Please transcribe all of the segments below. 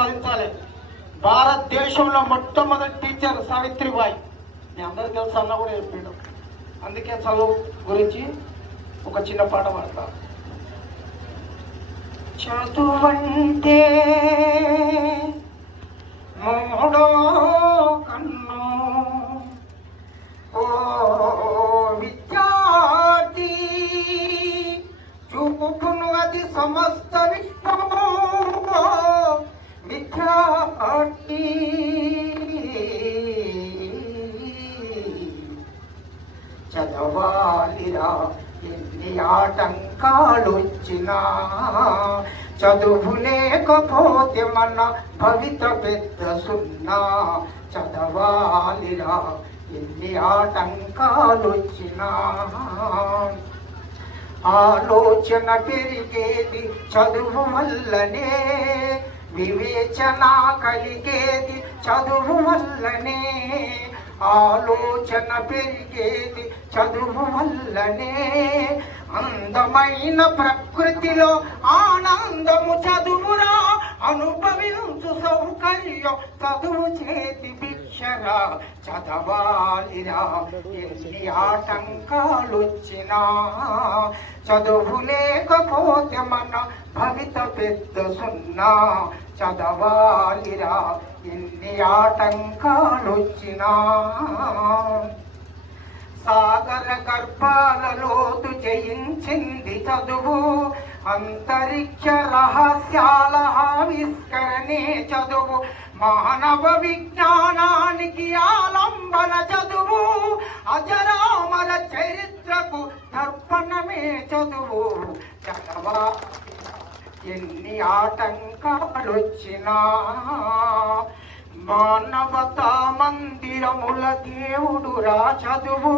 సాధించాలి. భారతదేశంలో మొట్టమొదటి టీచర్ సావిత్రిబాయి. మీ అందరికీ తెలుసు అన్న కూడా చెప్పాడు. అందుకే చదువు గురించి ఒక చిన్న పాట పాడతా. చదువంటే మూడో కన్ను. ఓ విద్యార్థి చూపును అది సమస్త విశ్వము విద్యార్థి చదవాలిరా ఎన్ని ఆటంకాలు వచ్చినా చదువు లేకపోతే మన భవిత పెద్ద సున్నా. చదవాలిరా ఎన్ని ఆటంకాలు వచ్చినా ఆలోచన పెరిగేది చదువు వల్లనే. వివేచన కలిగేది చదువు వల్లనే ఆలోచన పెరిగేది చదువు వల్లనే. అందమైన ప్రకృతిలో ఆనందము చదువురా అనుభవించు సౌకర్యం చదువు చేతి భిక్షరా. చదవాలిరా ఎన్ని ఆటంకాలు వచ్చినా చదువు లేకపోతే మన భవిత పెద్ద సున్నా చదవాలిరా ఎన్ని ఆటంకాలొచ్చినా. సాగర గర్భాల లోతు జయించింది చదువు అంతరిక్ష రహస్యాల ఆవిష్కరణే చదువు. మానవ విజ్ఞానానికి ఆలంబన చదువు అజరామర చరిత్రకు దర్పణమే చదువు. చదవా ఎన్ని ఆటంకాలొచ్చినా మానవతా మందిరముల దేవుడు రా చదువు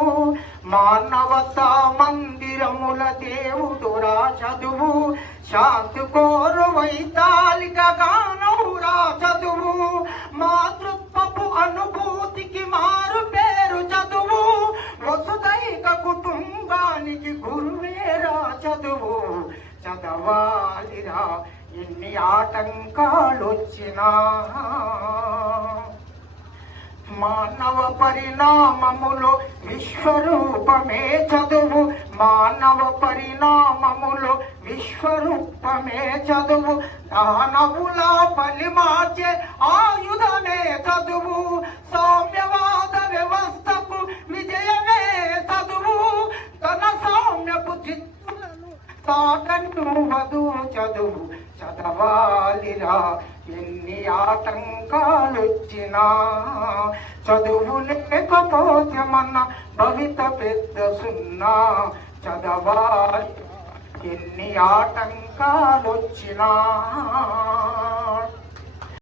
మానవతా మందిరముల దేవుడు రా చదువు శాంతి కోరు వైతాళిక వాలిరా ఎన్ని ఆటంకాలు వచ్చినా మానవ పరిణామములో విశ్వరూపమే చదువు. మానవ పరిణామములో విశ్వరూపమే చదువు. దానవుల పలి మార్చే ఆయుధమే చదువు. సౌమ్యవాద వ్యవస్థకు విజయమే చదువు. తన సౌమ్యపు చిత్తులను సాట చదువు చదవాలిరా. ఎన్ని ఆటంకాలొచ్చినా చదువు లేకపోతే మన భవిత పెద్ద సున్నా చదవాలి. ఎన్ని ఆటంకాలొచ్చినా